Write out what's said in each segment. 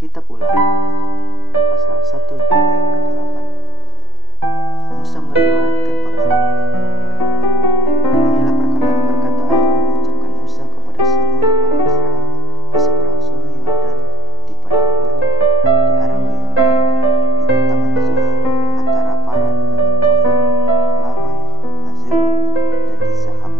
Kitab Ulangan pasal 1 ayat ke-8. Musa meriwayatkan pengalaman. Inilah perkataan-perkataan yang diucapkan Musa kepada seluruh orang Israel di seberang sungai Yordan, di padang gurun, di Araba Yordan, di tentangan Zuf, antara Paran dengan Tofim, Laban, Hazerot, dan di Zahab.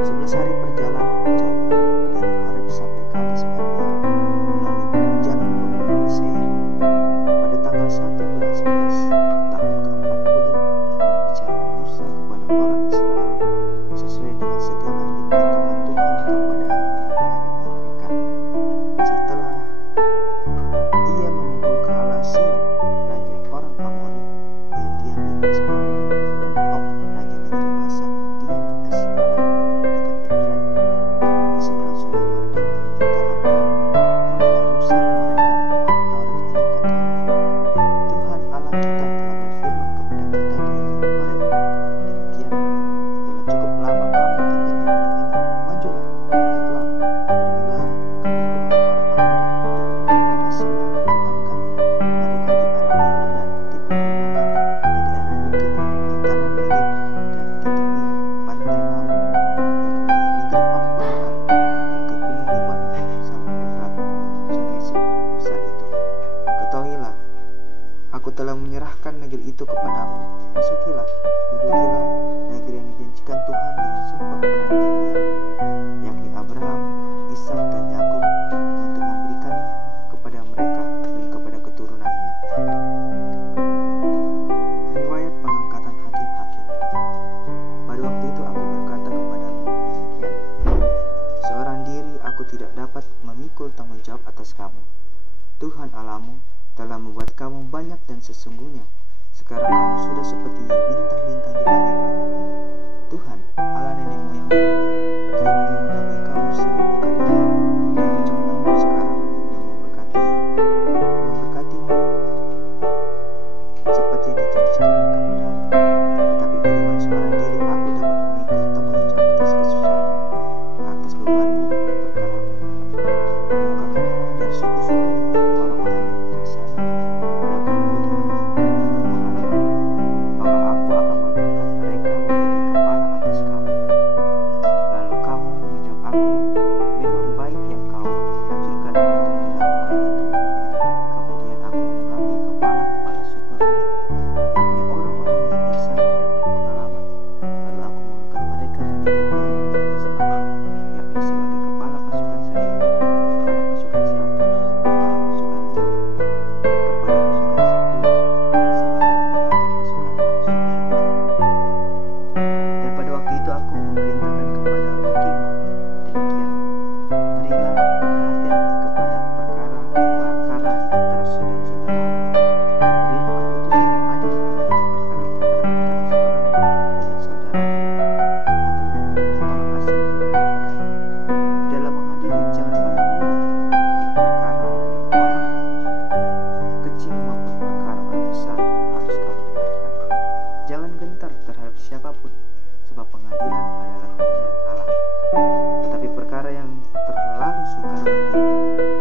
11 hari perjalanan jauh dari Horeb sampai Kades Barnea melalui jalan pegunungan Seir. Pada tanggal 1 bulan 11 tahun ke-40 berbicara Musa kepada orang Israel sesuai dengan segala yang diperintahkan Tuhan kepada mereka. Setelah ia memukul kepala Sihon, raja orang Amori yang diam di Hesbon, dan Og, raja negeri Basan yang diam di Askelon dekat Edrei, di seberang sungai Yordan, di tanah Moab. Mulailah Musa memerintahkan Taurat ini katanya, Tuhan Allah kita telah berfirman kepada kita di Horeb demikian, telah cukup lama kamu tinggal di bumi ini, majulah, berangkatlah, pergilah ke negeri orang Amori, kepada Sinai teman kami, mereka di Araba Yordan, di pegunungan kami, di daerah bukit, di tanah Negeb, dan di tepi pantai laut, yakni negeri orang Kanaan, dan ke gunung Libanon sampai Efrat, sungai besar itu. Ketahuilah, aku telah menyerahkan negeri itu kepadamu. Masukilah, dudukilah negeri yang dijanjikan Tuhan dengan sumpah kepada nenek moyangmu, yakni Abraham, Ishak, dan Yakub, untuk memberikannya kepada mereka dan kepada keturunannya. Riwayat pengangkatan hakim-hakim. Pada waktu itu aku berkata kepadamu demikian, seorang diri aku tidak dapat memikul tanggung jawab atas kamu. Tuhan Allahmu telah membuat kamu banyak dan sesungguhnya sekarang kamu sudah seperti bintang-bintang di langit-langit. Tuhan Allah nenek moyangmu kiranya menambah kamu 1000 kali lipat dari jumlahmu sekarang yang memberkatimu seperti yang dijanjikan kepadamu. Tetapi bagaimana seorang diri aku dapat memikul tanggung jawab atas kesusahan, atas bebanmu dan perkaramu. Bukankah dari suku-suku orang-orang yang bijaksana, beragam budi, dan berpengalaman, maka aku akan mengangkat mereka menjadi kepala atas kamu. Lalu kamu menjawab aku, memang baik yang kau anjurkan untuk dilakukan itu. Kemudian aku mengambil kepala-kepala suku ini, yakni orang-orang yang bijaksana dan berpengalaman, lalu aku mengangkat mereka menjadi pemimpin atas kamu, yakni sebagai kepala pasukan 1000, kepala pasukan 100, kepala pasukan 5, kepala pasukan 10, sebagai pelatih pasukan manusia. Dan pada waktu itu aku memerintahkan kepada hakim demikian, berilah perhatian kepada perkara-perkara di antara saudara-saudaramu, dan berilah keputusan yang adil di dalam perkara-perkara antara seorang dengan saudaranya, atau untuk orang asing kepadanya. Dalam mengadili jangan pandang murah, baik perkara yang orang kecil maupun perkara orang besar harus kamu dengarkan. Jangan gentar terhadap siapapun, sebab pengadilan adalah kebenaran Allah. Tetapi perkara yang terlalu sukar bagimu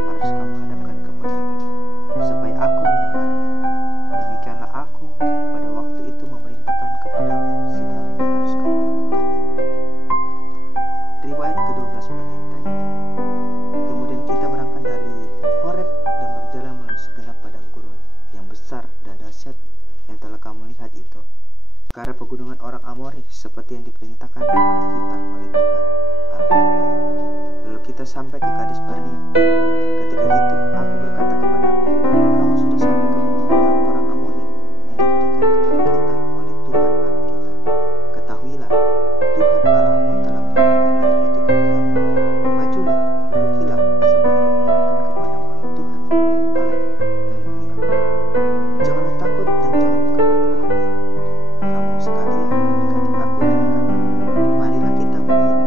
harus kamu hadapkan kepadaku, supaya aku mendengarnya. Demikianlah aku pada waktu itu memerintahkan kepadamu segala yang harus kamu lakukan. Riwayat ke-12 pengintai. Kemudian kita berangkat dari Horeb dan berjalan melalui segenap padang gurun yang besar dan dahsyat yang telah kamu lihat itu, ke arah pegunungan orang Amori, seperti yang diperintahkan kepada kita oleh Tuhan Allah kita. Lalu kita sampai ke Kades Barnea. Ketika itu aku berkata kepadamu, kamu sudah sampai ke pegunungan orang Amori yang diberikan kepada kita oleh Tuhan Allah kita. Ketahuilah, Tuhan Allahmu telah menyerahkan negeri itu kepadamu. Majulah, dudukilah seperti yang diingatkan kepadamu oleh Tuhan Allah nenek moyangmu. Janganlah takut dan janganlah berkata hati. Kamu sekalian mendekati aku dengan kata, marilah kita mengirim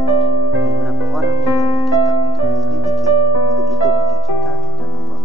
beberapa orang membantu kita untuk menyelidiki negeri itu bagi kita dan membawa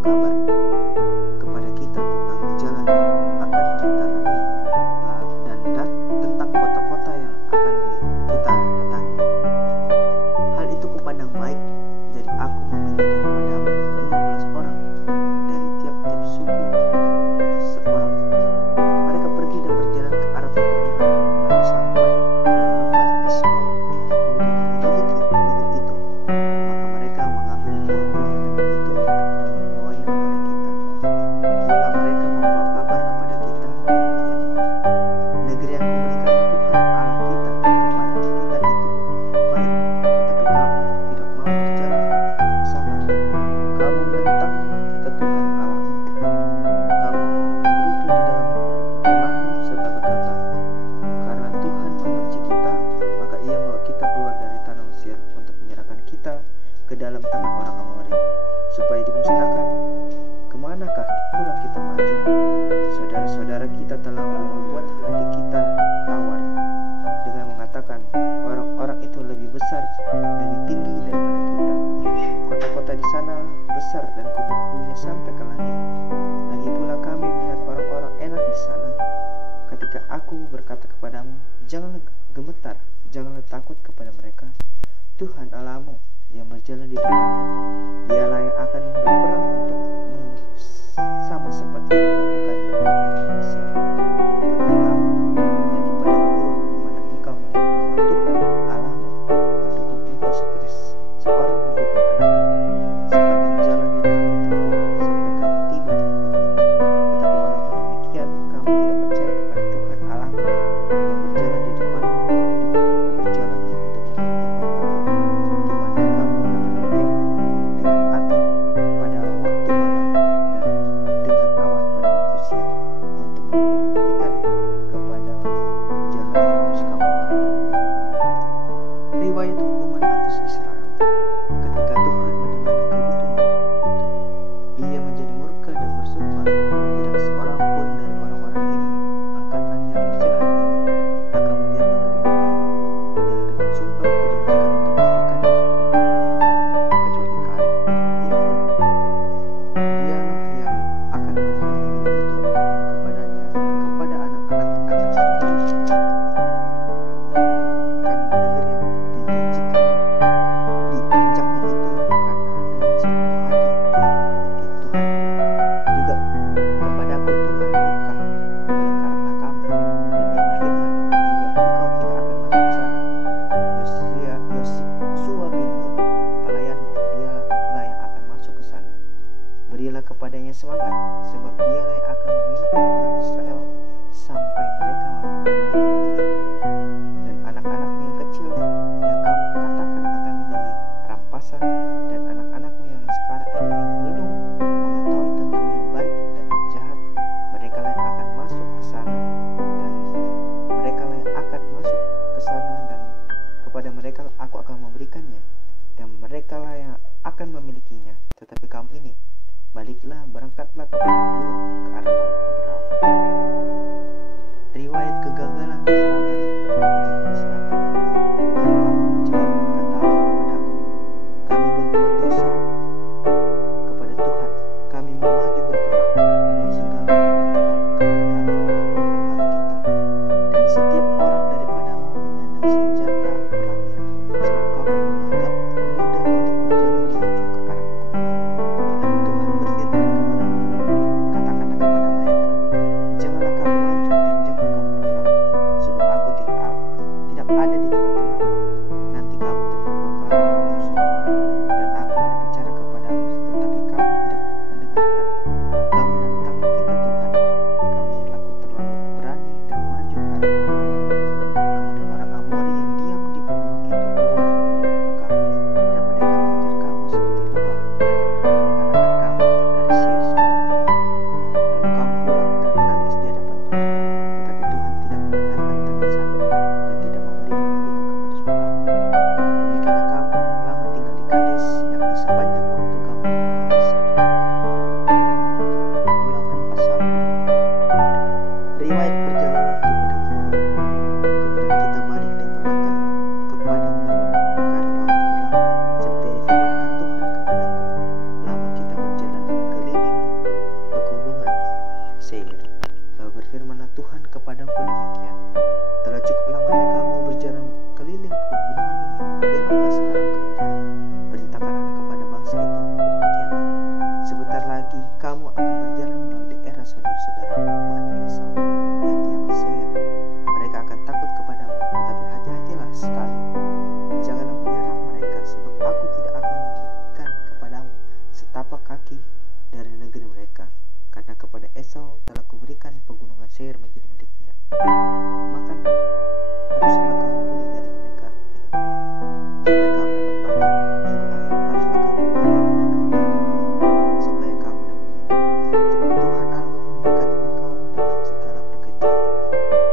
besar dan kubu-kubunya sampai ke langit. Lagi pula kami melihat orang-orang enak di sana. Ketika aku berkata kepadamu, janganlah gemetar, janganlah takut kepada mereka. Tuhan Allahmu yang berjalan di depanmu, dialah yang akan berperang untukmu sama seperti yang dilakukannya di Mesir, di depan matamu, dan di padang gurun di mana engkau melihat bahwa Tuhan Allahmu mendukung engkau seperti seorang mendukung anaknya, sepanjang jalan yang kamu tempuh sampai kamu tiba di tempat ini. Tetapi walaupun demikian, kamu tidak percaya kepada Tuhan Allahmu yang berjalan di depanmu, berjalan untuk melihat tempat matamu, di mana kamu akan berkemah dengan api pada waktu malam dan dengan awan pada waktu siang, untuk memperhatikan kepada jalan yang harus kamu lalui. Riwayat hukuman atas Israel. Ketika Tuhan mendengar kerutuan itu, ia menjadi murka dan bersumpah, tidak seorang pun dari orang-orang ini, angkatan yang jahat ini, akan melihat negeri yang baik, yang dengan sumpah kujanjikan untuk memberikannya kepada kecuali Kaleb, Yefune. Dialah yang akan memberikan negeri itu kepadanya, kepada anak-anak yang akan dijanjikan negeri yang dijanjikan diinjaknya itu, karena dengan seluruh hati ia memiliki Tuhan. Juga kepadaku Tuhan murka oleh karena kamu, dan ia berfirman, juga engkau tidak akan masuk ke sana. Yosua bin Nun pelayanmu, dialah yang akan masuk ke sana. Berilah kepadanya semangat, sebab dialah yang akan memimpin orang Israel sampai mereka memiliki negeri itu. Dan anak-anakmu yang kecil yang kamu katakan akan menjadi rampasan, dan anak-anakmu yang sekarang ini yang belum mengetahui tentang yang baik dan yang jahat, mereka lah yang akan masuk ke sana, dan mereka lah yang akan masuk ke sana, dan kepada mereka aku akan memberikannya, dan mereka lah yang akan memilikinya. Tetapi kamu ini, baliklah, berangkatlah kepada gurun, ke arah laut Teberau. Riwayat kegagalan serangan ke bagian selatan. Lalu kamu menjawab, katalah kepadaku, kami berbuat dosa kepada Tuhan, kami mau maju berperang dengan segala yang dikatakan kepada kami oleh Allah kita, dan setiap orang daripadamu menyandang senjata perangnya, sebab kamu menganggap mudah untuk berjalan menuju ke arah pegunungan. Tetapi Tuhan berfirman kepadaku, katakanlah kepada mereka, janganlah kamu maju dan jangan kamu berperang, sebab aku tidak ada di tengah-tengahmu. Nanti kamu terpukau oleh musuhmu, dan aku berbicara kepadamu, tetapi kamu tidak mendengarkan. Kamu menentang tingkat Tuhan, kamu berlaku terlalu berani dan maju ke arah pegunungan. Kemudian orang Amori yang diam di pegunungan itu keluar ke kamu, dan mereka mengejar kamu seperti lebah dan mengalahkan kamu dari Seir sampai Horma. Lalu kamu pulang dan menangis di hadapan Tuhan, tetapi Tuhan tidak mendengarkan tangisanmu dan tidak memberimu telinga kepada suaramu. Demikianlah kamu lama tinggal di Kades, yakni sepanjang waktu kamu tinggal di sana. Ulangan pasal 2. Riwayat perjalanan di padang gurun. Kemudian kita balik dan berangkat ke padang gurun, ke arah laut Teberau, seperti yang difirmankan Tuhan kepadaku. Lama kita berjalan keliling pegunungan Seir. Lalu berfirmanlah Tuhan kepadaku demikian, telah cukup lamanya kamu berjalan keliling pegunungan ini, beloklah sekarang ke utara, perintahkan kepada bangsa itu demikianlah. Sebentar lagi kamu akan berjalan melalui daerah saudara-saudara Bani Esau yang diam di Seir. Mereka akan takut kepadamu, tetapi hati-hatilah sekali, janganlah menyerang mereka, sebab aku tidak akan memberikan kepadamu setapak kaki dari negeri mereka, karena kepada Esau telah kuberikan pegunungan Seir menjadi miliknya. Maka haruslah kamu beli dari mereka dengan uang, supaya kamu dapat makan, juga air haruslah kamu beli dari mereka dengan uang, supaya kamu dapat minum. Sebab Tuhan Allahmu memberkati engkau dalam segala pekerjaanmu.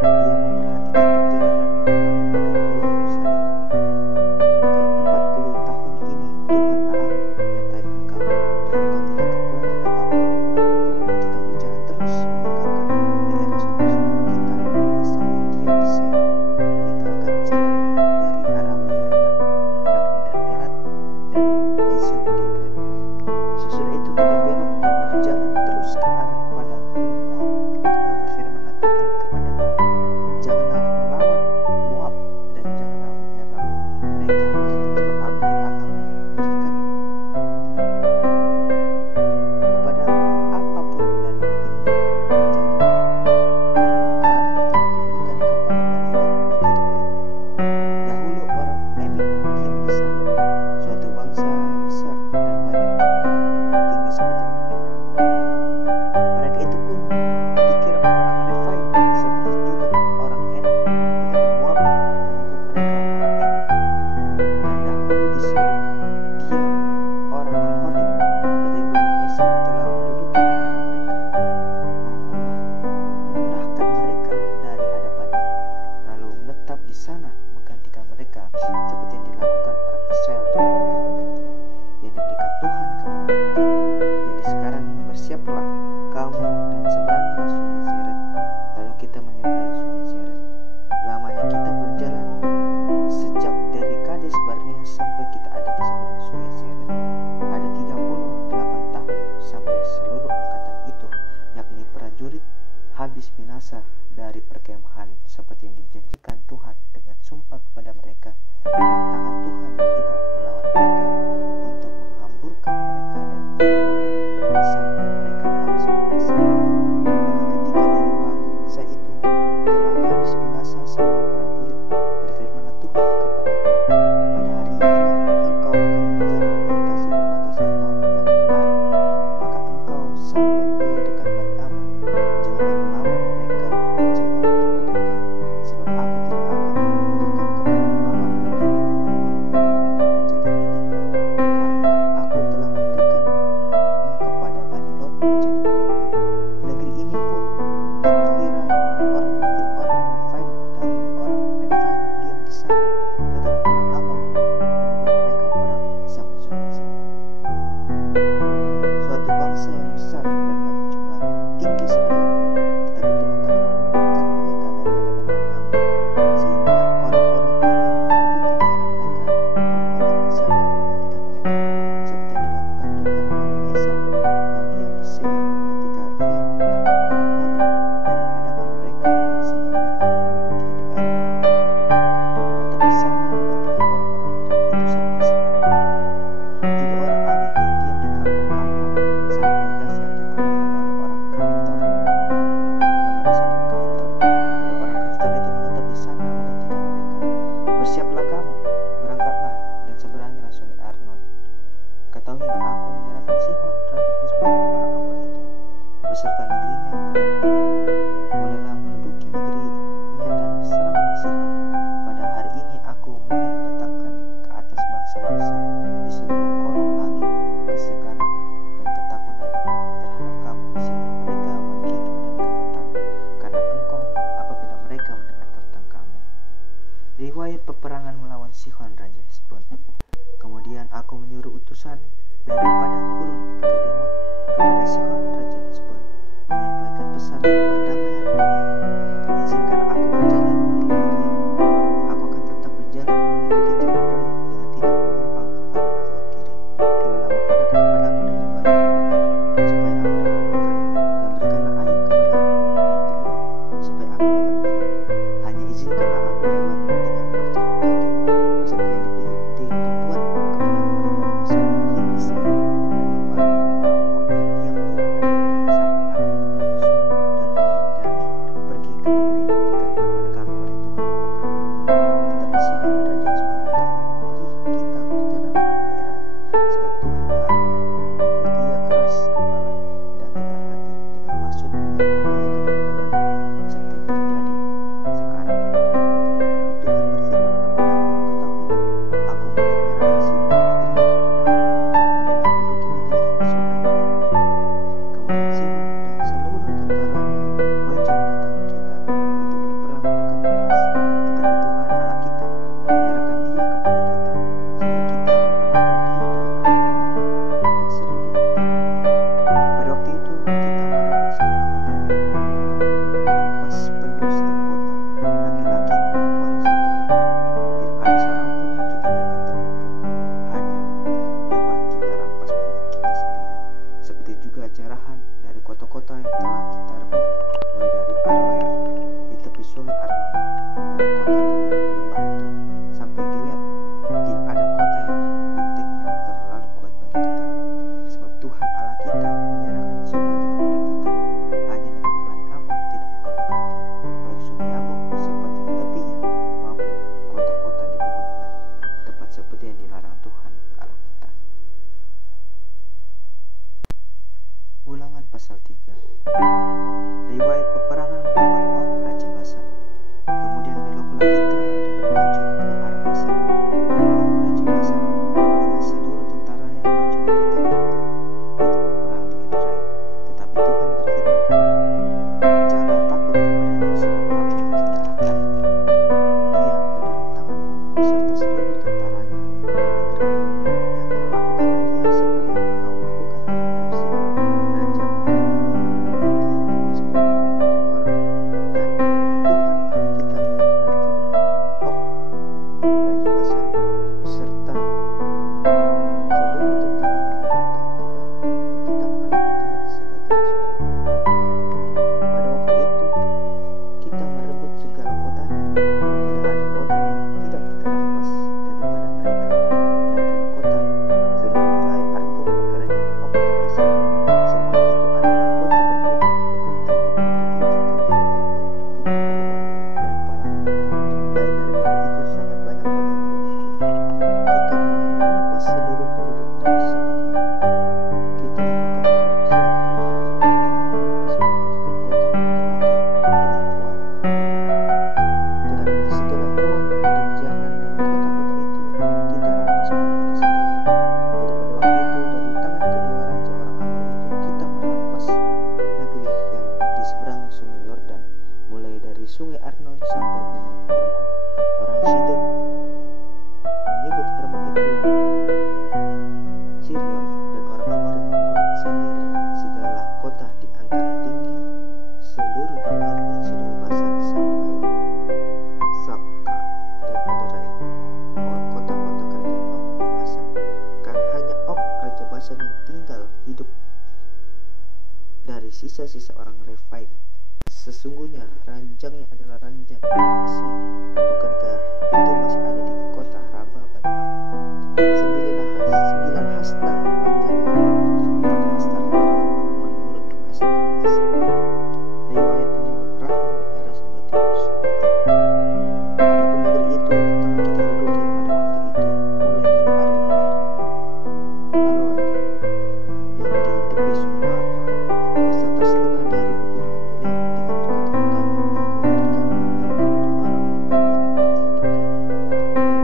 Ia memperhatikan perjalananmu melalui padang gurun Yerusalem. Ke 40 tahun ini Tuhan Allahmu menyertai engkau, dan engkau tidak kekurangan apapun. Kemudian kita berjalan terus meninggalkan daerah saudara-saudara kita pencerahan dari kota-kota yang telah kita rebut, mulai dari Aroer di tepi sungai Arnon dan kota di lembah itu sampai Gilead. Tidak ada kota yang bentengnya terlalu kuat bagi kita, sebab Tuhan Allah kita menyerahkan semuanya kepada kita. Hanya negeri Bani Ammon tidak engkau dekati, baik sungai Yabok seperti tepinya maupun kota-kota di pegunungan, tempat seperti yang dilarang Tuhan Allah kita. Ulangan pasal 3. Riwayat peperangan melawan Og Raja Basan. Kemudian beloklah kita dan maju ke arah Basan, dan Og Raja Basan dengan seluruh tentara yang maju mendekati kita untuk berperang di Edrei. Tetapi Tuhan berfirman kepadaku, janganlah takut kepadanya, sebab aku menyerahkan dia ke dalam tanganmu beserta seluruh tentaranya dan negerinya, yang kau lakukanlah dia seperti yang kau lakukan terhadap Sihon raja Sungai Arnon sampai gunung Hermon. Orang Sidon menyebut Hermon itu Sirion, dan orang Amorin menyebut Senir. Segala kota di antara tinggi seluruh Gilead dan seluruh Basan sampai Sabka dan Edrei, kota-kota kerajaan Og di Basan. Kan hanya Og Raja Basan yang tinggal hidup dari sisa-sisa orang Refaim. Sesungguhnya ranjangnya adalah ranjang dari besi. Bukankah itu masih ada di kota Raba pada Ammon? 9 hasta panjangnya dan 4 hasta lebarnya menurut hasil Isa. Riwayat menyebut Raham di era sebelah timur sungai. Adapun negeri itu telah kita duduki pada waktu itu, mulai dari Aroer yang di tepi sungai Arnon, beserta setengah dari pegunungan Gilead dengan kota-kotanya yang kuberikan kepada orang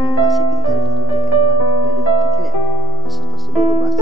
yang masih tinggal dari daerah dari Gilead beserta seluruh Basan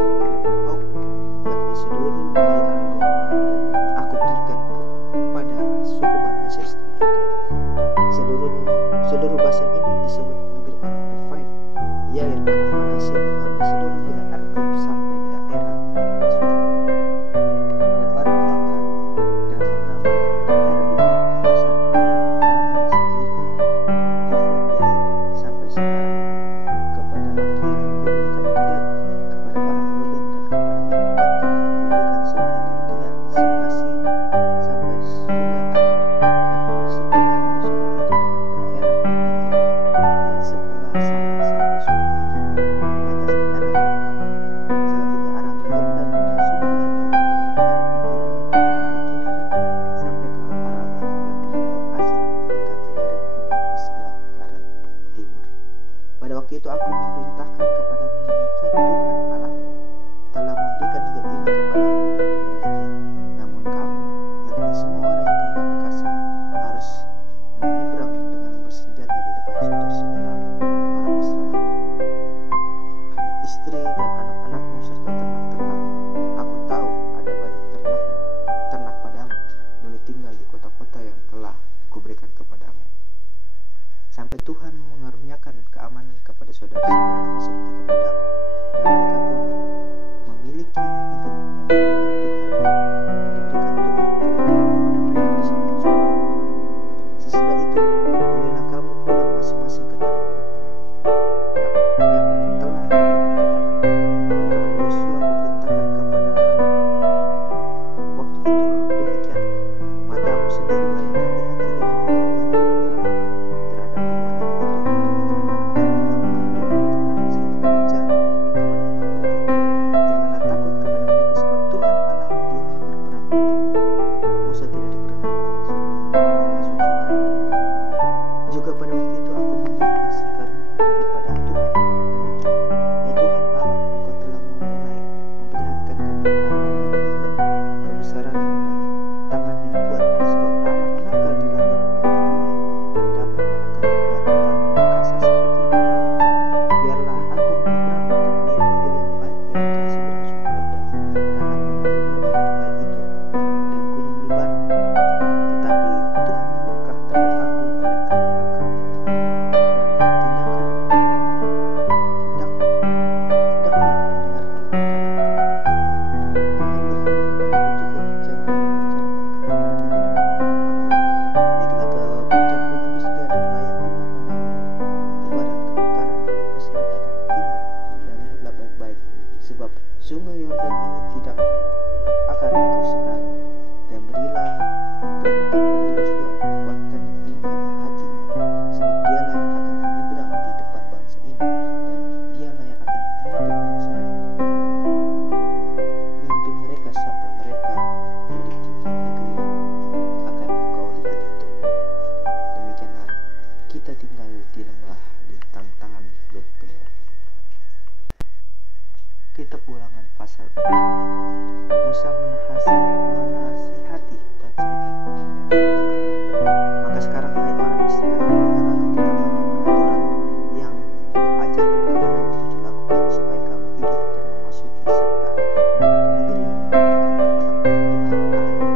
peraturan ini tidak akan kau seberangi, dan berilah perintah pada Yosua, kuatkan dan penuhkan hatinya, sebab dialah yang akan menyeberang di depan bangsa ini, dan dialah yang akan memimpin mereka sampai mereka memiliki negeri yang akan kau lihat itu. Demikianlah kita tinggal di lembah di tantangan Betpel. Kitab Ulangan pasal 4. Musa menasihati bangsa itu. Maka sekarang hai orang Israel, dengarlah ketetapan dan peraturan yang kuajarkan kepadamu untuk dilakukan, supaya kamu hidup dan memasuki serta memiliki negeri yang diberikan kepadamu Tuhan Allahmu.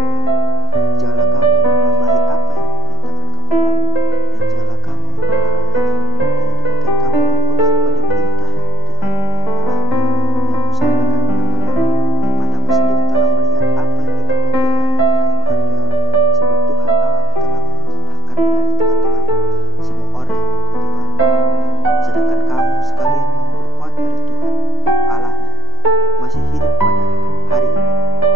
Janganlah kamu menambahi apa yang kuperintahkan kepadamu, dan janganlah kamu mengurangi. Dengan demikian kamu berpegang pada perintah Tuhan Allahmu yang kusampaikan kepadamu. Matamu sendiri telah melihat apa yang diperbuat Tuhan kepada Peor, sebab Tuhan Allahmu telah memusnahkan dari tengah-tengahmu semua orang yang mengikuti Baal. Sedangkan kamu sekalian yang berbuat pada Tuhan Allahmu masih hidup pada hari ini.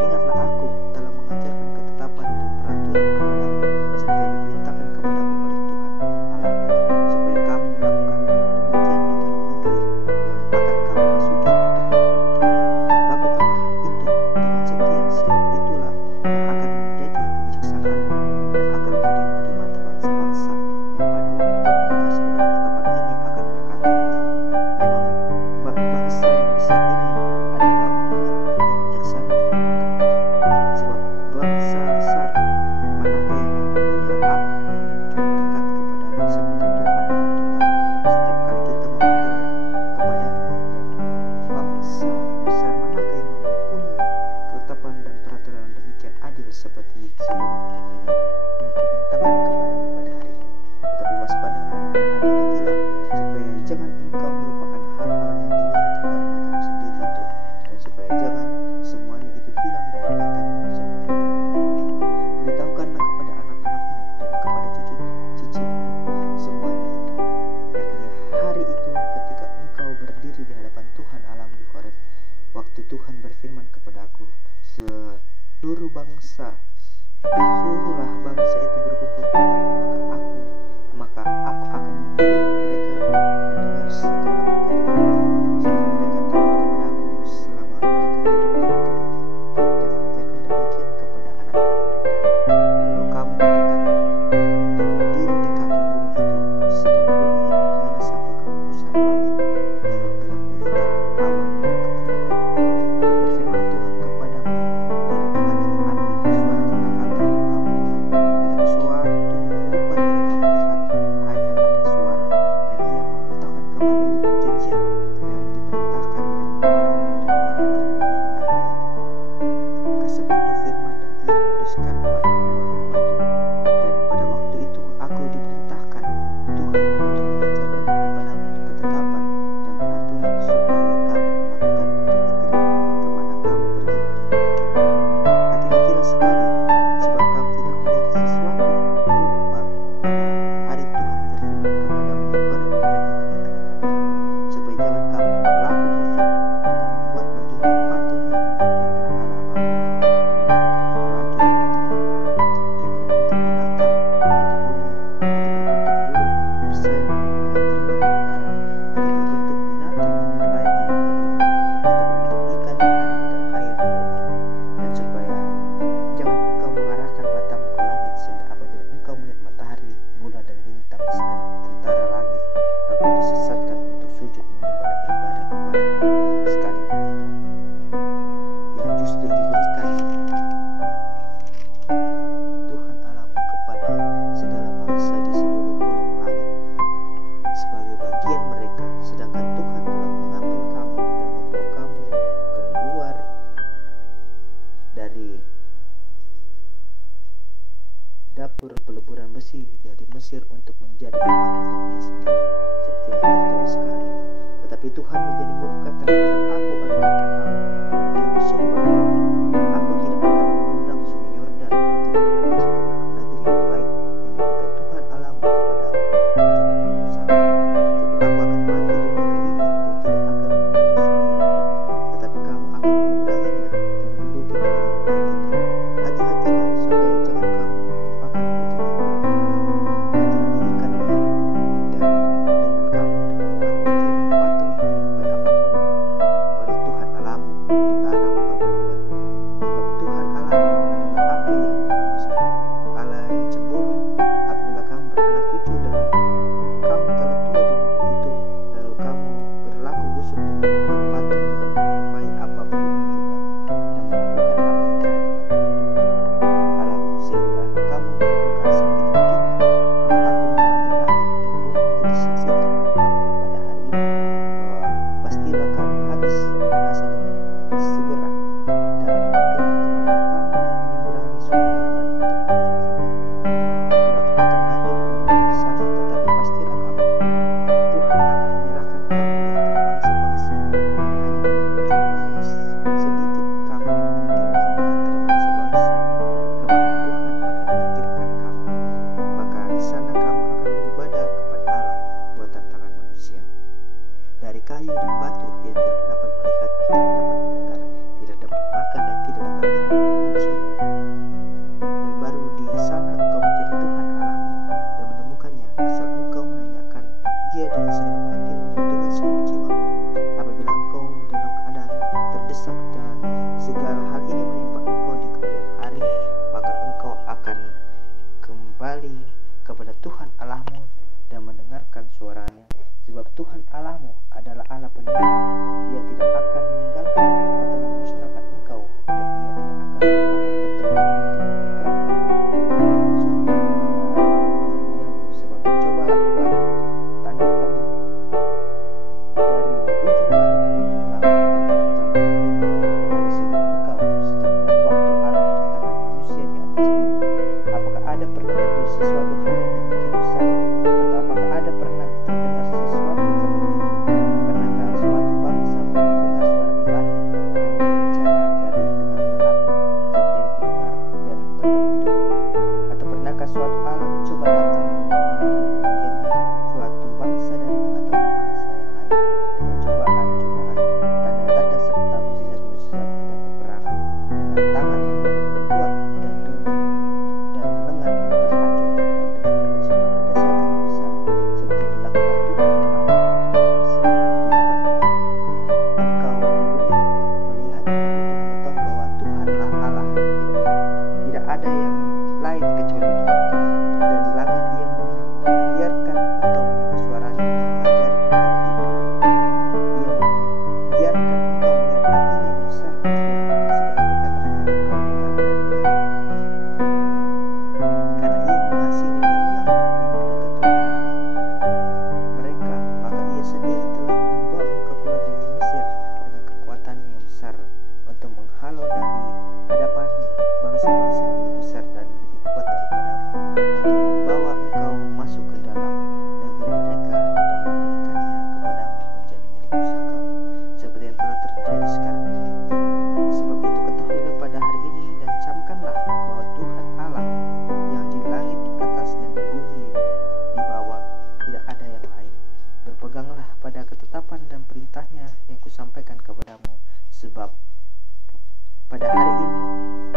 Ingatlah aku telah mengajarkan ketetapan dan peraturan kepadamu seperti yang diperintahkan kepadamu oleh Tuhan Allahmu, supaya kamu melakukan demikian di dalam negeri yang akan kamu masuki untuk memilikinya. Lakukanlah itu dengan setia, itulah yang akan menjadi kebijaksanaanmu dan akal budimu di mata bangsa-bangsa yang pada waktu mendengar segala ketetapan ini akan berkata, memang bangsa yang besar ini adalah umat yang bijaksana di muka Tuhan. Sebab bangsa besar manakah yang mempunyai hak yang demikian dekat kepadanya seperti Tuhan Allah kita setiap kali kita memanggil kepadanya, dan bangsa besar manakah yang mempunyai ketetapan dan peraturan yang demikian adil seperti seluruh hukum ini yang kubentangkan kepadamu pada hari ini. Tetapi waspadalah dan berhati-hatilah, supaya jangan engkau melupakan hal-hal yang dilihat oleh matamu sendiri itu, dan supaya jangan semuanya itu hilang dari ingatanmu zaman dulu. Beritahukanlah kepada anak-anakmu dan kepada cucu-cicitmu semuanya itu, yakni hari itu ketika engkau berdiri di hadapan Tuhan Allahmu di Horeb, waktu Tuhan berfirman kepadaku, suruhlah bangsa itu berkumpul kepadamu, maka aku akan memilih mereka mendengar segala perkara ini, sehingga mereka takut kepadaku selama mereka hidup di negeri ini, dan mengajarkan demikian kepada anak-anak mereka. Lalu kamu mendekat dan berdiri di kaki gunung itu, sedang gunung itu menyala sampai ke pusat langit dalam gelap gulita awan dan kekelapan. Berfirman Tuhan kepadamu dari tengah-tengah api, suara kata-kata yang kamu dengar, tetapi suatu rupa tidak kamu lihat, hanya ada suara, dan ia memberitahukan kepadamu perjanjian yang diperintahkan kepadamu untuk dilakukan. Kesepuluh firman dan ia menuliskan pada buah batu. Dan pada waktu itu aku diperintahkan Tuhan untuk mengajarkan kepadamu ketetapan dan peraturan supaya kamu melakukannya di negeri kemana kamu pergi. Hati-hatilah sekali, sebab kamu tidak melihat sesuatu rupa pada hari Tuhan berfirman kepadamu di Horeb dari tengah-tengah api, supaya jangan kamu berlaku kufur dengan membuat bagimu patung yang berhala batu, yang berbentuk laki ataupun yang berbentuk binatang yang di bumi, yang berbentuk burung bersayap yang terbang di udara, atau berbentuk binatang yang merayap di muka bumi, atau berbentuk ikan yang ada di dalam air di bawah bumi. Dan supaya jangan engkau mengarahkan matamu ke langit, sehingga apabila engkau melihat matahari, bulan dan bintang segenap tentara langit, engkau disesatkan untuk sujud menyembah dan beribadah kepadanya sekalipun itu, yang justru diberikan Tuhan Allahmu kepada segala bangsa di seluruh kolong langit sebagai bagian mereka. Sedangkan Tuhan telah mengambil kamu dan membawa kamu keluar dari dapur peleburan besi dari Mesir untuk menjadi umat miliknya sendiri, seperti yang tertulis sekarang ini. Tetapi Tuhan menjadi murka terhadap aku oleh karena kamu, dan dia bersumpah bahwa aku tidak akan menyeberang sungai Yordan dan tidak akan masuk ke dalam negeri yang baik yang diberikan Tuhan Allahmu kepadamu menjadi pusaka. Tapi aku akan mati di negeri ini dan tidak akan menyeberangi sungai Yordan, tetapi kamu akan menyeberanginya ini,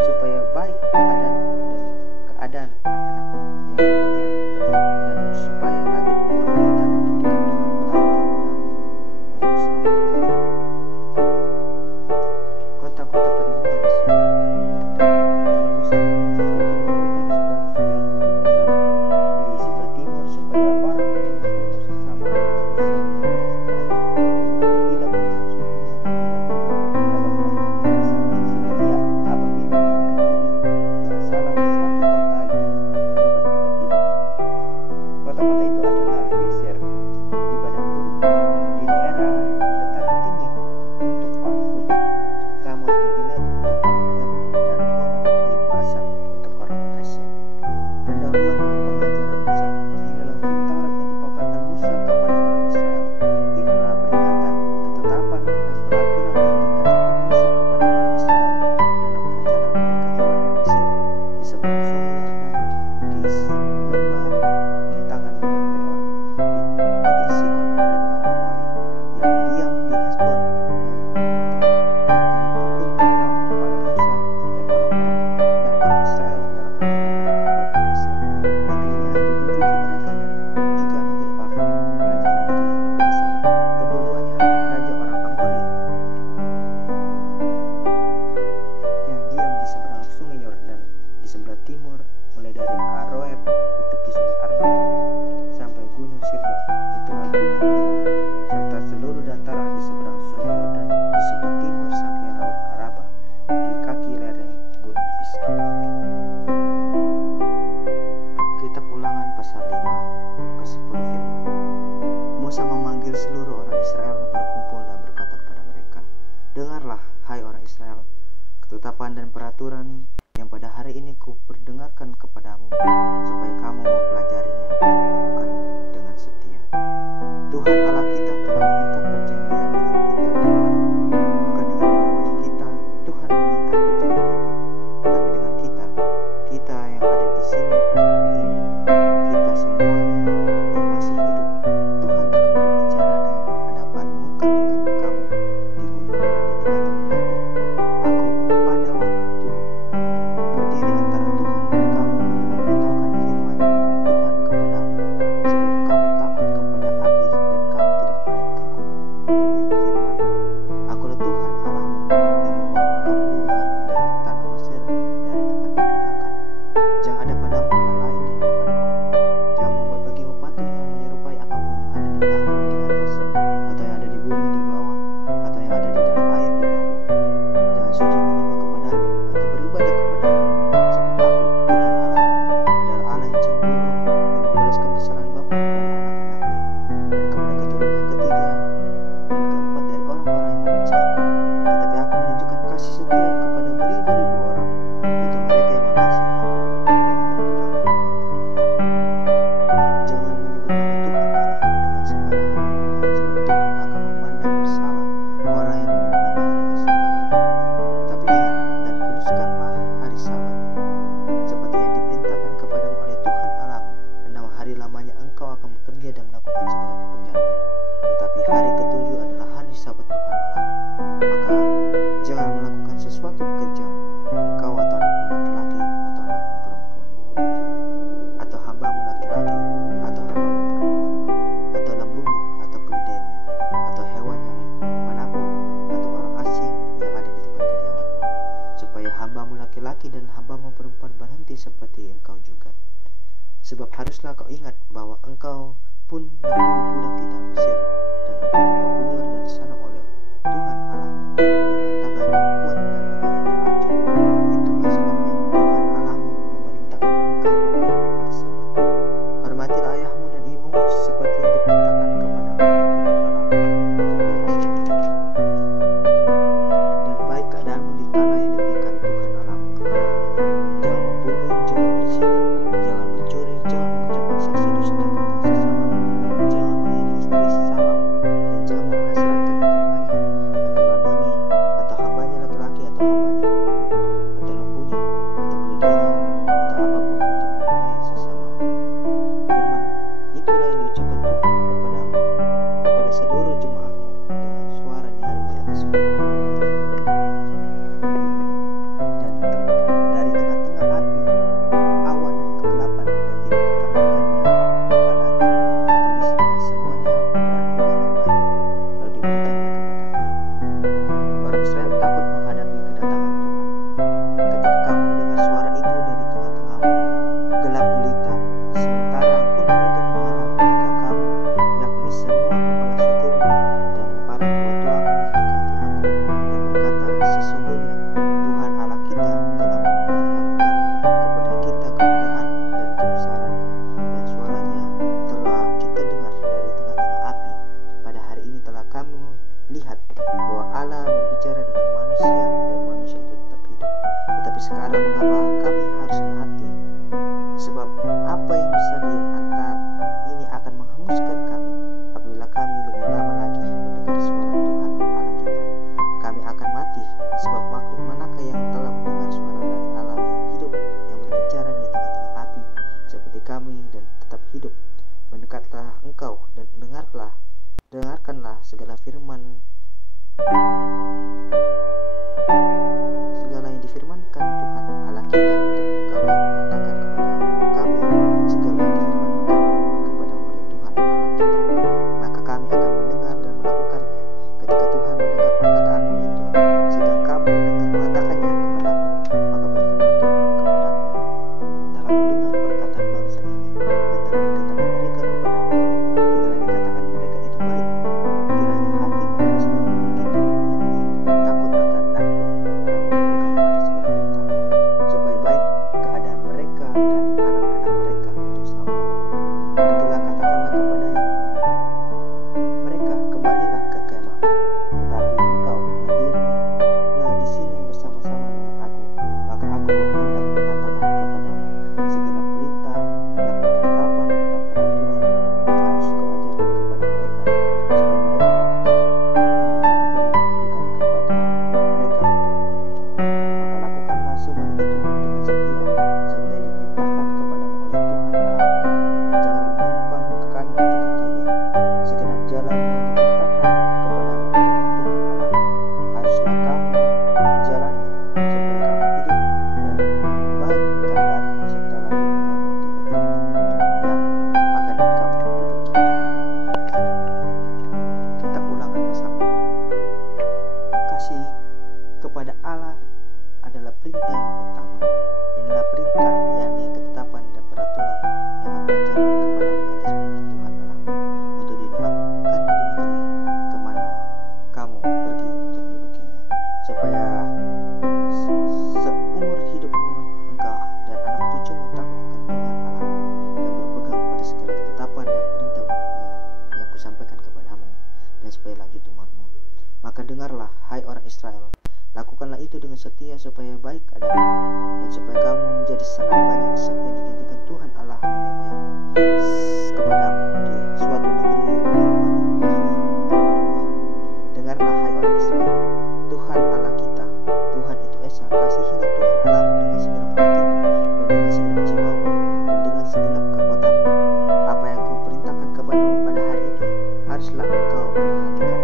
supaya baik keadaanmu dan keadaan anak-anakmu yang kemudian, dan supaya langit bumi dan tanah diberikan Tuhan melawat kepadamu untuk selamanya. Kota-kota perlindungan di sebelah dan Musa menuju ke timur dan di sebelah timur supaya orang yang membunuh sesama manusia tidak mengkonsumsinya, sehingga ia apabila mendekati salah satu kota itu dapat tetap hidup. Kota-kota itu adalah Beser di padang gurun, di daerah dataran tinggi untuk orang Bubik, Ramot di Gilead untuk orang Gad, dan Golan di Basan untuk orang Malaysia. Pendahuluan pengajaran Musa di dalam kitab Taurat yang dipaparkan Musa kepada orang Israel. Inilah peringatan, ketetapan, dan peraturan yang dikatakan Musa kepada orang Israel dalam perjalanan mereka keluar dari Mesir di seberang sungai Yordan, di lembah di tangan Gunung Peor, di negeri Sihon raja Amori yang diam di Hesbon, dan dipukul Balaam kepada Musa dan orang Israel dalam perjalanan mereka keluar dari Mesir. Negerinya diduduki mereka, dan juga negeri Paf, raja negeri Basan, kedua-duanya raja orang Amori yang diam di seberang sungai Yordan di sebelah timur, mulai dari Aroer di tepi sungai Arnon sampai gunung Sirga, itulah gunung Hermon, serta seluruh dataran di seberang sungai Yordan di sebelah timur sampai laut Araba di kaki lereng gunung Pisga. Kitab Ulangan pasal 5 ke 10 firman. Musa memanggil seluruh orang Israel berkumpul dan berkata kepada mereka, "Dengarlah, hai orang Israel, ketetapan dan peraturan yang pada hari ini kuperdengarkan kepadamu, supaya kamu mempelajarinya dan melakukannya dengan setia. Tuhan Allah kita telah mengikat perjanjian dengan kita di luar, bukan dengan nenek moyang kita. Tuhan mengikat perjanjian itu, tetapi dengan kita yang ada di sini pada hari ini, kita semuanya yang masih hidup. Tuhan telah berbicara dengan berhadapan muka dengan kamu di gunung dan di tengah-tengah nabi. Aku pada waktu berdiri antara Tuhan dan kamu memberitahukan firman Tuhan kepadamu, sebab kamu takut kepada api dan kamu tidak naik ke gunung dan berfirman, Akulah Tuhan Allahmu yang membawa engkau keluar dari tanah Mesir, dari tempat perbudakan. Jangan ada padamu Allah lain di hadapanku. Jangan membuat bagimu patung yang menyerupai apapun yang ada di langit di atas, atau yang ada di bumi di bawah, atau yang ada di dalam air di bawah. Jangan sujud menyembah kepadanya atau beribadah kepadanya, sebab aku, Tuhan Allah, adalah Allah yang cemburu, yang membalaskan kesalahan bapa kepada anak-anaknya dan kepada keturunan yang ketiga dan keempat dari orang-orang yang membenci aku. Tetapi aku menunjukkan kasih setia kepada beribu-ribu orang, yaitu mereka yang mengasihi aku dan yang berpegang pada perintah-Nya. Jangan menyebut nama Tuhan Allah dengan sembarangan, sebab Tuhan akan memandang bersalah orang yang menyebut namanya dengan sembarangan. Tapi ingat dan kuduskanlah hari Sabat, seperti yang diperintahkan kepadamu oleh Tuhan Allahmu. 6 hari lamanya engkau akan bekerja dan melakukan segala pekerjaannya, tetapi hari ketujuh adalah hari Sabat Tuhan Allahmu. Maka jangan melakukan sesuatu pekerjaan, engkau atau anakmu laki-laki atau anakmu perempuan, atau hambamu laki-laki atau hambamu perempuan, atau lembumu atau keledaimu, atau hewan yang manapun, atau orang asing yang ada di tempat kediamanmu, supaya hambamu laki-laki dan hambamu perempuan berhenti seperti engkau juga. Sebab haruslah kau ingat bahwa engkau pun dahulu budak di tanah Mesir, dan engkau dibawa keluar dari sana oleh Tuhan Allahmu dengan tangan yang kuat dan dengan yang terancam. Itulah sebabnya Tuhan Allahmu memerintahkan engkau merayakan hari Sabat. Hormatilah ayahmu dan ibumu seperti yang diperintahkan kepadamu oleh Tuhan Allahmu, dan baik keadaanmu di tanah yang diberikan Tuhan Allahmu kepadamu. Jangan membunuh, jangan berzina, jangan mencuri, jangan mengucapkan saksi dusta tentang sesama, jangan menyanyi istri sesamamu, dan jangan menghasratkan temannya, atau sekarang mengapa kami harus mati? Sebab apa yang bisa di antara ini akan menghanguskan kami apabila kami lebih lama lagi mendengar suara Tuhan Allah kita. Kami akan mati, sebab makhluk manakah yang telah mendengar suara dari Allah yang hidup, yang berbicara dari tengah-tengah api seperti kami dan tetap hidup. Mendekatlah engkau dan dengarkanlah segala yang difirmankan Tuhan Allah kita, dan engkaulah yang mengatakan kepada kami segala yang difirmankan kepada oleh Tuhan Allah kita. Maka kami akan mendengar dan melakukannya. Ketika Tuhan mendengar perkataanmu itu, sedang kamu mengatakannya kepadaku, maka berfirman Tuhan kepadaku, telah kudengar perkataan bangsa ini, dan telah dikatakan mereka kepadamu. Tidaklah dikatakan mereka itu baik, kiranya hatimu pada selalu begitu, yakni takut akan Aku dan berpegang pada segala perintahmu, supaya baik keadaan mereka dan anak-anak mereka untuk selamanya. Pergilah, katakanlah kepada mereka, kembalilah ke kemahmu, tetapi engkau berdirilah di sini bersama-sama dengan aku. Maka aku hendak mengatakan kepadamu segenap perintah, yakni ketetapan dan peraturan yang harus kau ajarkan kepada mereka, supaya mereka dapat berpegang kepada mereka untuk memilikinya. Maka lakukanlah semua itu dengan setia, seperti yang diperintahkan kepadamu oleh Tuhan Allahmu. Jangan menyimpang ke kanan atau ke kiri. Segenap jalan yang diperintahkan kepadamu oleh Tuhan Allahmu haruslah kamu jalani, supaya kamu hidup dan baik keadaanmu serta lalu mengamu di negeri yang akan kamu duduki. Kitab Ulangan pasal 6. Kasih kepada Allah adalah perintah yang utama. Inilah perintah, yakni ketetapan dan peraturan yang aku ajarkan kepadamu atas perintah Tuhan Allahmu, untuk dilakukan di negeri kemana kamu pergi untuk mendudukinya, supaya seumur hidupmu engkau dan anak cucumu takut akan Tuhan Allahmu, dan berpegang pada segala ketetapan dan perintahnya yang kusampaikan kepadamu, dan supaya lanjut umurmu. Maka dengarlah, hai orang Israel, lakukanlah itu dengan setia, supaya baik keadaanmu, dan supaya kamu menjadi sangat banyak seperti yang dijanjikan Tuhan Allah nenek moyangmu kepadamu di suatu negeri yang baru bagimu untuk hidupnya. Dengarlah, hai orang Israel, Tuhan Allah kita, Tuhan itu Esa. Kasihilah Tuhan Allahmu dengan segenap hatimu, dan dengan segenap jiwamu, dan dengan segenap kekuatanmu. Apa yang kuperintahkan kepadamu pada hari ini haruslah engkau perhatikan.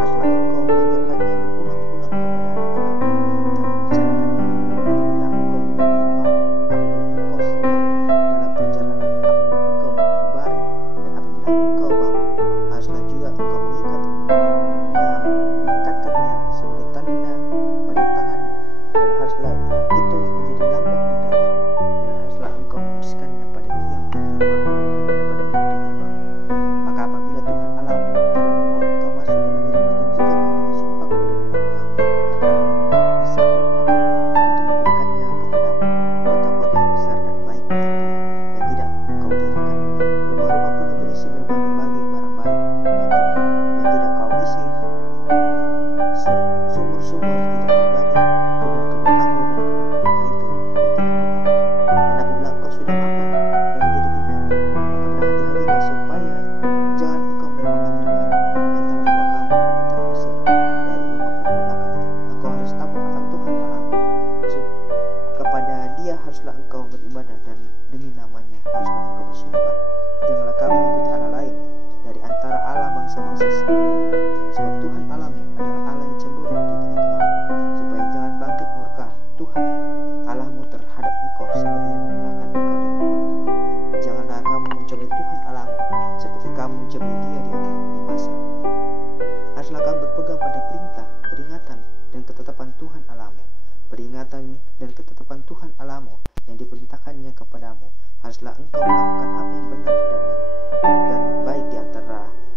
Haruslah engkau mengajarkannya berulang-ulang kepada anak-anakmu, dan membicarakannya apabila engkau duduk di rumah, apabila engkau sedang dalam perjalanan, apabila engkau berbaring, dan apabila engkau bangun. Haruslah juga engkau mengikatkannya sebagai tanda pada tanganmu, dan haruslah itu menjadi lambang di dadamu, dan haruslah engkau menuliskannya pada tiang gerbangmu dan pada pintu gerbangmu. Maka apabila Tuhan Allahmu telah membawa engkau masuk ke negeri yang dijanjikannya dengan sumpah kepada nenek moyangmu, Abraham, Ishak dan Yakub, untuk memberikannya kepadamu, kota-kota yang besar dan baik yang tidak kau dirikan. Rumah-rumah penuh berisi berbagai-bagai barang baik yang tidak kau isi. Sumur-sumur tidak kau gali, kebun-kebun anggur dan kebun-kebun zaitun yang tidak kau tanam. Dan apabila engkau sudah makan dan menjadi kenyang, maka berhati-hatilah supaya jangan engkau melupakan Tuhan yang telah membawa kamu dari tanah Mesir, dari rumah perbudakan. Engkau harus takut akan Tuhan Allahmu. Kepada Dia haruslah engkau beribadah, dan demi namanya haruslah engkau bersumpah. Janganlah kamu mengikuti Allah lain dari antara Allah bangsa-bangsa sekeliling, sebab Tuhan Allahmu adalah Allah yang cemburu di tengah-tengahmu, supaya jangan bangkit murka Tuhan Allahmu terhadap engkau sehingga Ia memindahkan engkau dari rumahmu. Janganlah kamu mencobai Tuhan Allahmu seperti kamu mencobai Dia di masa. Haruslah kamu berpegang pada perintah, peringatan, dan ketetapan Tuhan Allahmu. Peringatan dan ketetapan Tuhan Allahmu yang diperintahkannya kepadamu, haruslah engkau melakukan apa yang benar dan baik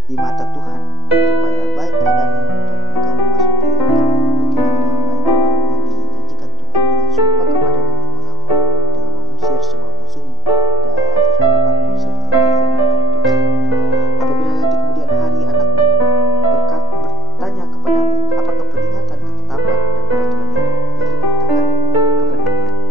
di mata Tuhan, supaya baik keadaanmu dan engkau memasuki dan menduduki negeri yang baik yang dijanjikan Tuhan dengan sumpah kepada nenek moyangmu, dengan mengusir semua musuhmu dari hadapanmu seperti yang difirmankan Tuhan. Apabila di kemudian hari anakmu bertanya kepadamu, apakah peringatan, ketetapan, dan peraturan ini yang diperintahkan kepadamu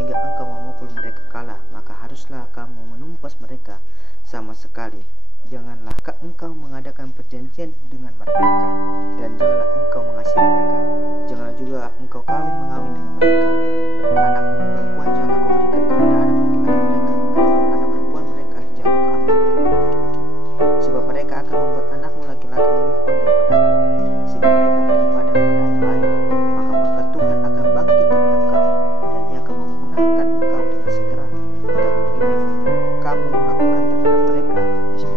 sehingga engkau memukul mereka kalah, maka haruslah kamu menumpas mereka sama sekali. Janganlah engkau mengadakan perjanjian dengan mereka, dan janganlah engkau mengasihi mereka. Janganlah juga engkau mengawin dengan mereka. Anak perempuan janganlah kau berikan kepada anak laki-laki mereka, ataupun anak perempuan mereka janganlah kau ambil menjadi laki-laki. Sebab mereka akan membuat anakmu laki-laki menyimpang daripadaku, sehingga mereka beribadah kepada anak lain. Maka murka Tuhan akan bangkit terhadap kamu, dan ia akan memunahkan engkau dengan segera. Tetapi begini kamu lakukan terhadap mereka,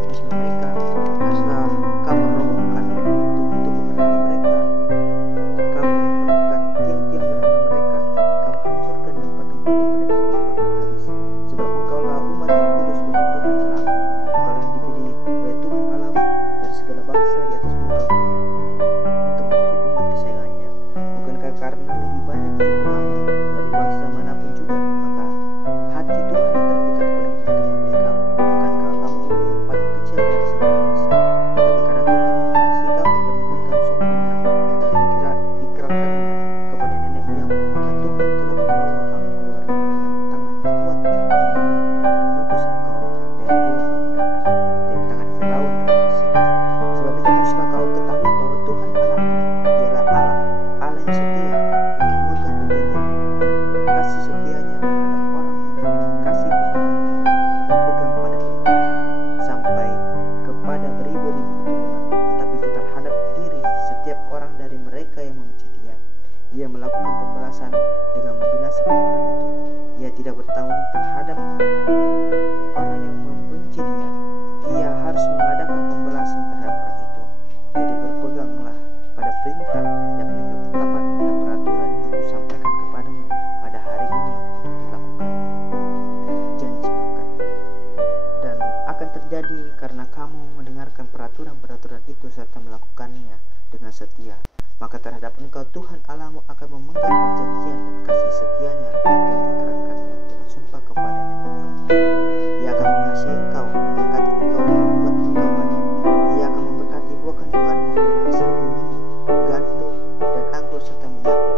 mesbah mereka haruslah kamu robohkan tubuh-tubuh berhala mereka, kamu robohkan tiang-tiang berhala mereka, kamu hancurkan dan patung-patung mereka kau bakar habis. Sebab engkaulah umat yang kudus bagi Tuhan Allahmu. Engkaulah yang dipilih oleh Tuhan Allahmu dari segala bangsa di atas muka bumi untuk menjadi umat kesayangannya. Bukankah karena lebih banyak jumlahmu dari bangsa manapun juga, maka hati Tuhan terpikat olehmu untuk memilih kamu? Bukankah kamu ini yang paling kecil dari segala bangsa? Tetapi karena Tuhan mengasihi kamu dan memberikan sumpahnya telah diikrarkannya kepada nenek moyangmu, maka Tuhan telah membawa kamu keluar dengan tangan yang kuat dan mengutus engkau dari gua perbudakan, dari tangan Firaun dan Mesir. Sebab itu haruslah kau ketahui bahwa Tuhan Allahmu ialah Allah yang setia, yang memegang perjanjian dan kasih setianya terhadap orang yang kasih kepadanya dan pegang pada perintahnya, sampai kepada beribu-ribu keturunan. Tetapi terhadap diri setiap orang dari mereka yang membenci Dia, Ia melakukan pembalasan dengan membinasakan orang itu. Ia tidak bertanggung terhadap orang yang membenci Dia. Ia harus mengadakan pembalasan terhadap orang itu. Jadi berpeganglah pada perintah, yakni ketetapan dan peraturan yang kusampaikan kepadamu pada hari ini untuk dilakukan. Janji berkat. Dan akan terjadi karena kamu mendengarkan peraturan-peraturan itu serta melakukannya dengan setia, maka terhadap engkau Tuhan Allahmu akan memegang perjanjian dan kasih setianya yang diikrarkannya dengan sumpah kepada nenek moyangmu. Ia akan mengasihi engkau, memberkati engkau dan membuat engkau banyak. Ia akan memberkati buah kandunganmu dan hasil bumimu, gandum dan anggur serta minyakmu,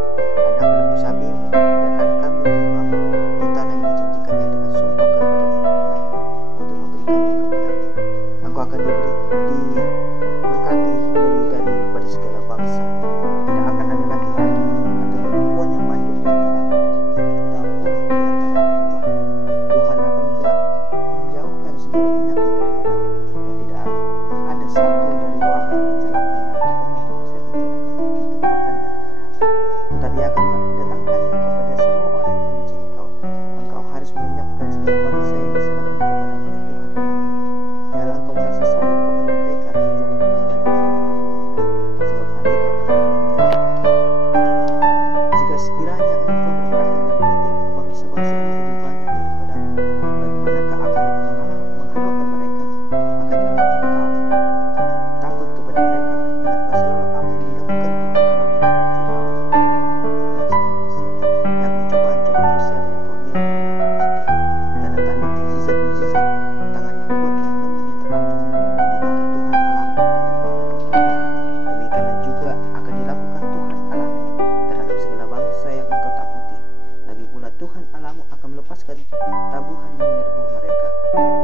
anak lembu sapimu dan anak kambing dombamu, di tanah yang dijanjikannya dengan sumpah kepada nenek moyangmu untuk memberikannya kepadamu. Engkau akan diberkati lebih daripada segala bangsa. Tidak akan ada laki-laki atau perempuan yang mandul di antaramu, ataupun di antara hewan. Tuhan akan menjauhkan segala penyakit daripadamu, dan tidak ada satu dari wabah kecelakaan yang akan pernah bangsa itu akan ditimpakannya kepadamu. Tetapi akan mendatangkannya kepada semua orang yang membenci engkau. Engkau harus melenyapkan segala bangsa yang diserahkan kepadamu oleh Tuhan Allahmu. Janganlah engkau merasa sayang kepada mereka dan jangan beribadah kepada mereka, sebab hal itu akan menjadi. Jika sekiranya engkau berkata dan menjadikan bangsa-bangsa ini lebih banyak daripadamu, bagaimanakah aku dapat menghalalkan mereka? Maka janganlah engkau takut kepada mereka. Ingatlah selalu apa yang dilakukan Tuhan Allahmu terhadap Firaun dan segala Mesir, yakni cobaan-cobaan besar yang kau lihat dengan mata sendiri, tanda-tanda mukjizat-mukjizat, tangan yang kuat dan lengannya teracung, yang dipakai Tuhan Allahmu dengan membawa kemenangan. Demikianlah juga akan dilakukan Tuhan Allahmu terhadap segala bangsa yang engkau takuti. Lagi pula Tuhan Allahmu akan melepaskan tabuhan yang menyerbu mereka,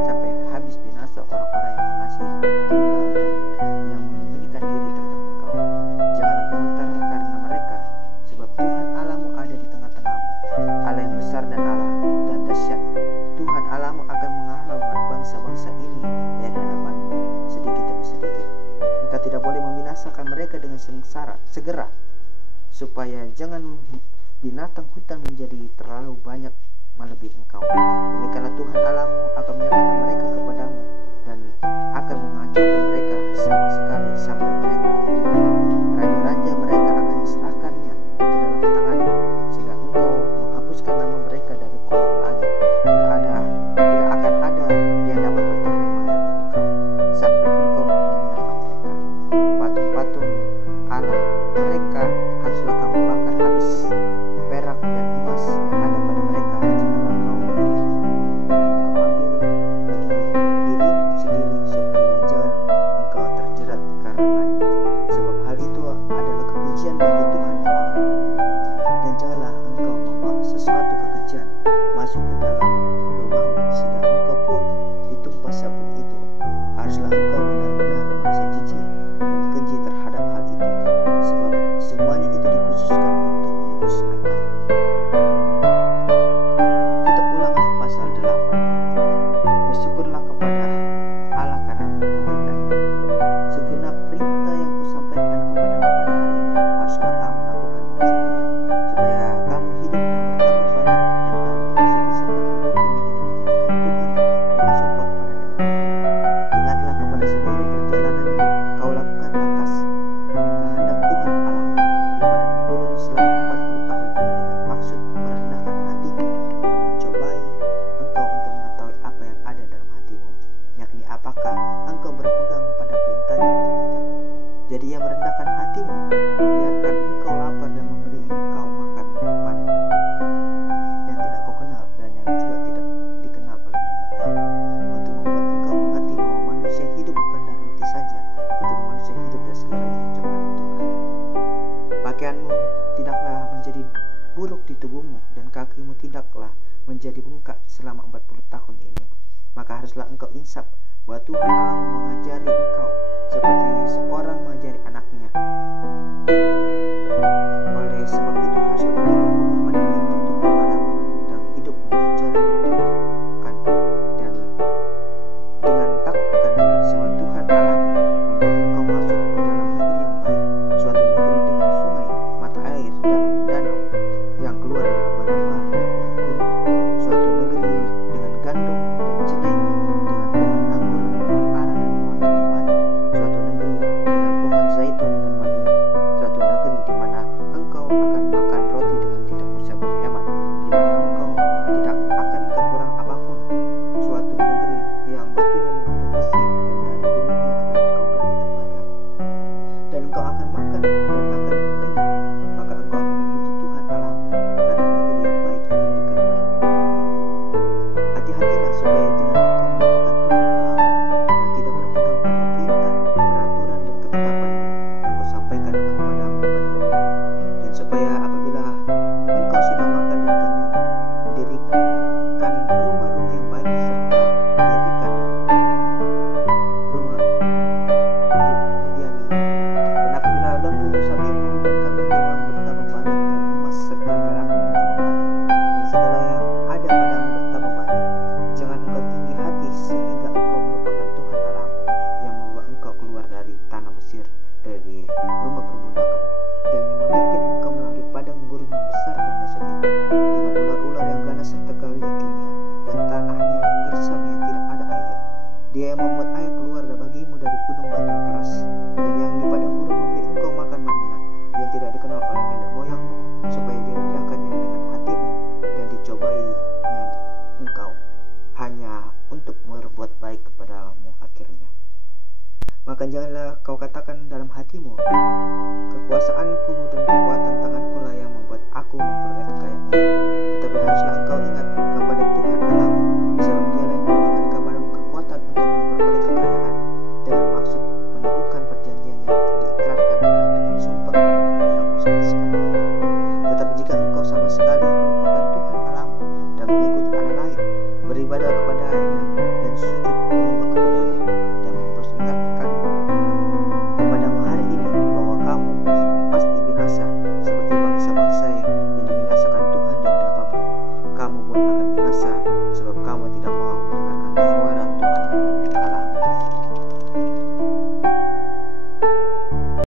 sampai habis binasa orang-orang yang mengasihi tunggal dan yang menyembunyikan diri terhadap engkau. Janganlah gemetar karena mereka, sebab Tuhan Allahmu ada di tengah-tengahmu, Allah yang besar dan Allah dan dahsyat. Tuhan Allahmu akan menghalau bangsa-bangsa ini dari hadapanmu sedikit demi sedikit. Engkau tidak boleh membinasakan mereka dengan segera, supaya jangan binatang hutan menjadi terlalu banyak melebihi engkau. Demikianlah Tuhan Allahmu akan menyerahkan mereka kepadamu dan akan mengacaukan mereka sama sekali sampai mereka hilang. Raja-raja mereka akan diserahkannya ke dalam tanganmu, sehingga engkau menghapuskan nama mereka dari kolong langit. Tidak akan ada yang dapat bertahan menghadapi engkau, sampai engkau memusnahkan mereka. Patung-patung Allah mereka haruslah kamu bakar habis. Perak dan emas yang ada pada mereka janganlah kau beli, dan engkau ambil masuk ke dalam lubang sehingga engkau pun ditumpas sabun itu. Haruslah engkau benar-benar merasa jijik dan keji terhadap hal itu, sebab semuanya itu dikhususkan untuk dimusnahkan. Kitab Ulangan pasal 8. Bersyukurlah kepada Allah karena kebaikan. Segenap perintah yang kusampaikan kepadamu pada hari ini haruslah kamu lakukan dengan setia, supaya kamu hidup dan bertambah banyak, dan kamu memasuki serta hidup ini dengan menjadikan Tuhan dengan syukur pada negeri. Ingatlah kepada seluruh perjalanan yang kau lakukan atas kehendak Tuhan Allahmu di padang gurun selama 40 tahun dengan maksud merendahkan hatimu dan mencobai engkau untuk mengetahui apa yang ada dalam hatimu, yakni apakah engkau berpegang pada perintahnya atau tidak. Jadi ia merendahkan hatimu, membiarkan engkau lapar dan memberi engkau makan mana yang tidak kau kenal dan yang juga tidak dikenal oleh nenek moyangmu, untuk membuat engkau mengerti bahwa manusia hidup bukan dari roti saja, tetapi manusia hidup dari segala isi ucapan Tuhan. Pakaianmu tidaklah menjadi buruk di tubuhmu, dan kakimu tidaklah menjadi bengkak selama 40 tahun ini. Maka haruslah engkau insaf bahwa Tuhan Allahmu mengajari engkau seperti seorang mengajari anaknya. Oleh sebab itu haruslah engkau berpegang pada perintah Tuhan Allahmu dan hidup menurut jalan yang ditentukan, dan dengan takut akan Dia, sebab Tuhan Allahmu membawa engkau masuk ke dalam negeri yang baik, suatu negeri dengan sungai, mata air, dan danau yang keluar dari lubang-lubang dan gunung-gunung, suatu negeri dengan gandum dan jelai, dengan pohon anggur, pohon ara dan pohon ketimani, suatu negeri dengan pohon zaitun dan wanginya, suatu negeri di mana engkau akan makan roti dengan tidak usah berhemat, di mana engkau tidak akan kekurangan apapun, suatu negeri yang batunya mengandung besi dan dari gunungnya akan engkau gali tembaga, dan engkau akan makan dan akan kenyang. Maka engkau akan memuji Tuhan Allahmu karena negeri yang baik yang diberikan bagi kepadanya. Hati-hatilah supaya jangan engkau melupakan Tuhan Allahmu dan tidak berpegang pada perintah, peraturan dan ketetapan yang kusampaikan kepadamu pada hari ini, dan supaya apabila engkau sudah makan dan kenyang, mendirikan rumah-rumah yang baik serta mendirikan rumah mendiami. Dan apabila lembu, sapimu dan kambing-dombamu bertambah banyak, dan emas serta perakmu bertambah banyak, dan segala yang ada padamu bertambah banyak, jangan engkau tinggi hati sehingga engkau melupakan Tuhan Allahmu yang membawa engkau keluar dari tanah Mesir, dari rumah perbudakan, dan yang memimpin engkau melalui padang gurun yang besar dan dahsyat itu, dengan ular-ular yang ganas serta kelihatinnya, dan tanahnya yang gersam yang tidak ada air. Dia yang membuat air keluar bagimu dari gunung batu keras, dan yang di padang gurun memberi engkau makan mana yang tidak dikenal oleh nenek moyangmu, supaya direndahkannya dengan hatimu dan dicobainya engkau hanya untuk berbuat baik kepadamu akhirnya. Maka janganlah kau katakan dalam hatimu, kekuasaanku dan kekuatan tanganku lah yang membuat aku memperoleh kekayaan ini. Tetapi haruslah engkau ingat kepada Tuhan Allahmu, sebab Dialah yang memberikan kepadamu kekuatan untuk memperoleh kekayaan, dengan maksud meneguhkan perjanjian yang diikrarkannya dengan sumpah kepada nenek moyangmu sampai sekarang. Tetapi jika engkau sama sekali melupakan Tuhan Allahmu dan mengikuti Allah lain, beribadah kepada